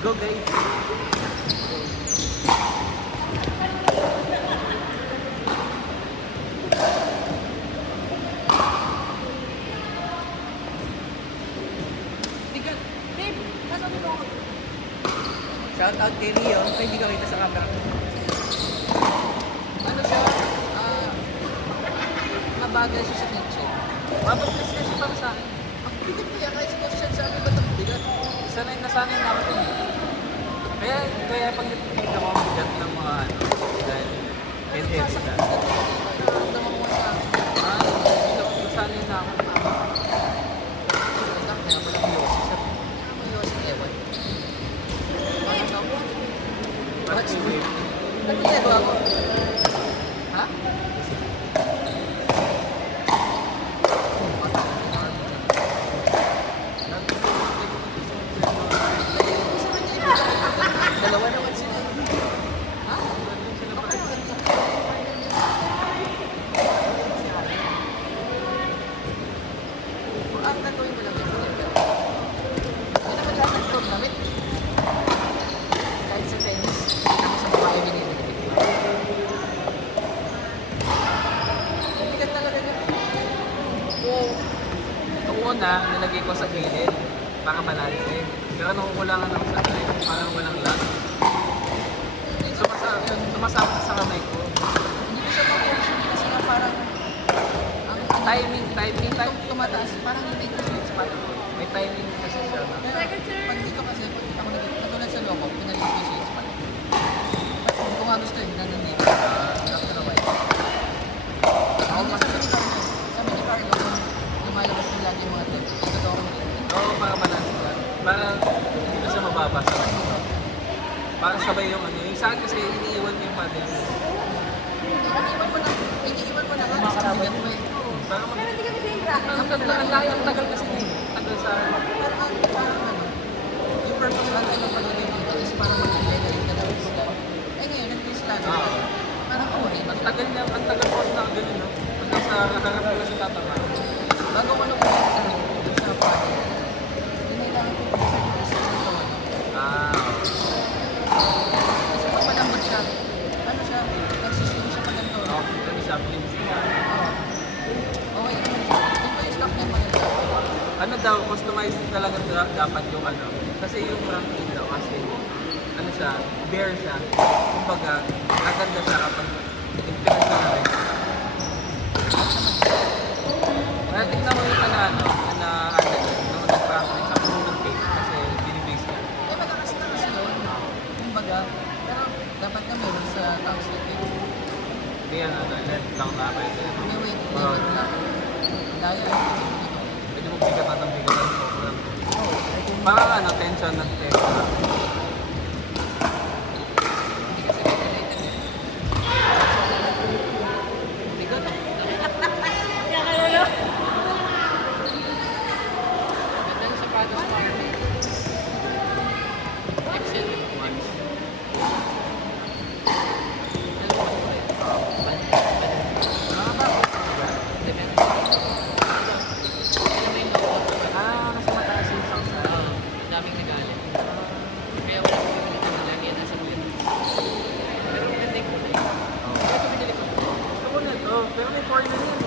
Go guys! Babe, nasa dito ako? Shout out kay Leon, kaya hindi ka kita sa camera. Ano siya? Mabagal siya sa kitchen. Mapag-press kasi para sa akin. Ang bigat kaya kahit sa question sa akin ba't ang bigat? Nasanay na ako dun. Kaya pag natitigil ako ang bigat ng mga ano, dahil heavy Sasakit na. ka dito. Nararamdaman ko nga sa akin. Nasanay na ako. Kaya pala may yosi sa may yosi ewan. Parang ako. What's weird? Ba't ginagawa ko? Ha? Dalawa naman sila. Ha? Kung ang gagawin mo lang yung pinagawa. Hindi naman lahat ng club namin. Kahit sa tennis, hindi naman sa babae binibigay. Bigat talaga niya. Nung una, nilagay ko sa gilid para balanse. Pero nung kulangan ako sa time, parang walang lag. Sumasama sa kamay ko. Hindi ko siya ma-function kasi nga parang ang Timing. tumataas, parang hindi ko sweet spot. May timing kasi siya. Pero pag dito kasi, pag ako katulad sa loko, pinalik ko yung sweet spot. Hindi ko nga gusto yun, nandito. After a while. Ako mas sabi ni Carlo, lumalabas din lagi yung mga tips. Ito daw ako Oo, para balanse ka. Para hindi ka siya mababasa. Para sabay yung ano. Yung sa akin kasi iniiwan ko yung paddle. iniiwan mo na nga, kasi bigat mo eh. Para mag... Ang tagal kasi eh. Tagal sa... Pero parang ano, yung purpose lang ng pagiging dito is para mag-regenerate ka ng sila. Eh ngayon, nag-freeze lang. Parang okay. Ang tagal ko na ganun, no? Hanggang sa harap ko kasi tatama. Bago ko nung pumunta sa dun sa party, dinailangan ko yung sa dito. Kasi pag malambot siya, ano siya, nagsiswing siya pag ganito. Ganun siya, please. Okay naman siya. Ito yung stock niya maganda. Ano daw, customized talaga dapat yung ano. Kasi yung ranking daw, kasi ano siya, bare siya. Kumbaga, maganda siya kapag in-fair siya na rin. Kaya tignan mo yung ano, na nung nag-practice sa movement cake kasi binibase niya. Eh, malakas na kasi yun. Kumbaga, pero dapat na meron sa tax ticket. Hindi yan, let lang na pwede. May weight limit lang. Daya. Pwede mo bigatan ng bigatan sobrang. Parang ano, tension ng tension. Hindi kasi regulated yun. Bigot. Ganda ng sapatos mo. Excellent ones. Depende. Alam mo yung logo? Nasa mataas yung sound. Daming nagalit. Kaya wala ko pinili na lagi nasa buwan. Pero maganda yung kulay. Ito pinili ko. Gusto ko na ito, pero may 4 na yun.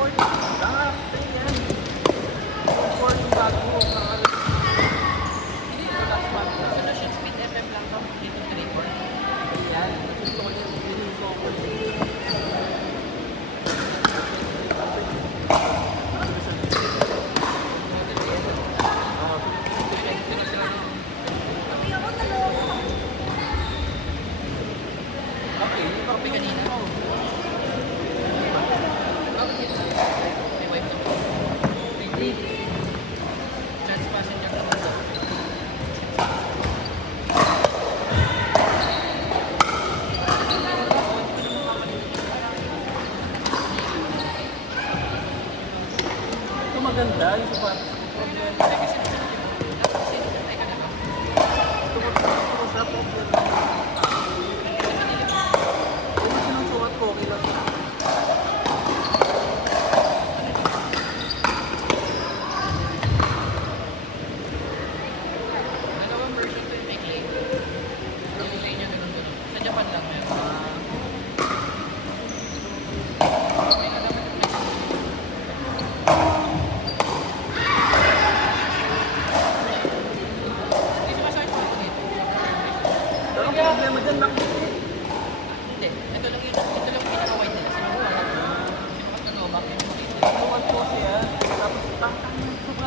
4. Ah, ito yan. 4 yung bago. Solution speed FM lang to. Dito 3-4. Yan. Gusto ko yan. Gusto ko yan. Okay, yung Kape kanina. May wife na po. May trans passenger na po. ito maganda. Yung sapatos ko. Problema. Gusto ko sa problema. Kung sinusuot ko, okay lang.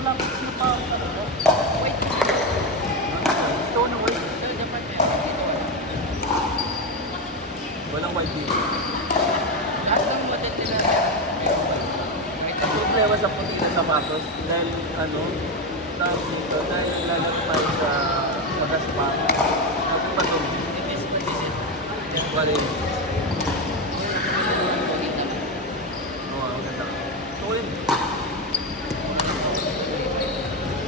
malapit na pa ako talaga. Wait. Gusto ko ng white. Sa dapat yan. Dito wala. Walang white dito. Lahat ng hotel nila meron. Ang problema sa puti na sapatos, dahil ano, tawag dito, dahil naglalaro tayo sa Pagaspan. Ako pa doon. This what is it? Wala yun. Maganda ba? Oo, maganda. So, yun.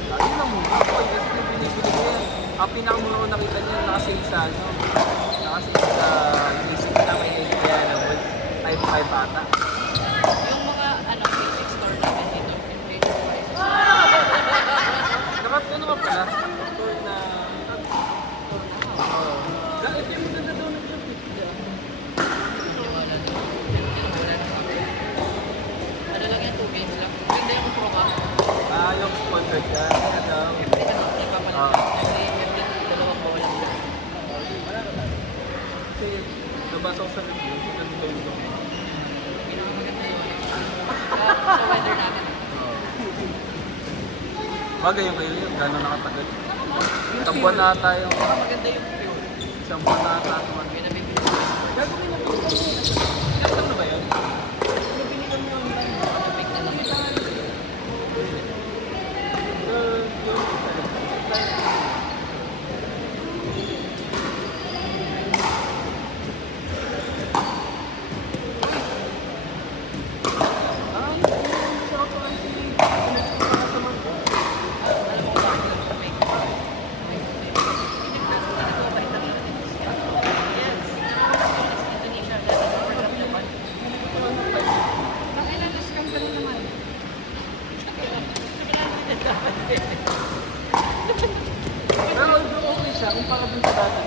Lagi lang muna ako eh, kasi yung binibili ko yan. Ang pinakamuna ko nakita niya, nakasave sa ano, nakasave sa isip na may kaya na wood. Type 5 ata. Yung mga basic store natin dito, inflation prices. Dapat ano nga pala, store na... Oo. Dahil ito yung maganda daw na ito. Wala doon. Wala na kami. Ano lang yan, 2 games lang. Ganda yung pro ka. Ah, yung sponsored ka. Kaya daw. Every nagpapalit. Every dalawang bawal lang. Wala ka lang. Kasi nabasa ko sa review, maganda daw yung doon. Pinakamaganda yun. Sa weather namin. Bagay yung kayo yun, gano'n nakatagal. Isang buwan na tayo. Pinakamaganda yung pure. Isang buwan na tayo. Yun na bibili ko. Gagawin na ito. Ilan lang na ba yun? Nabili kami online. Fake na lang. Alam mo kung bakit yun fake? Pinagpapalik lang yun. Yes. Indonesia. That's Japan. Nakilan na scam ka rin naman. Pero although okay siya, kung para dun sa dati,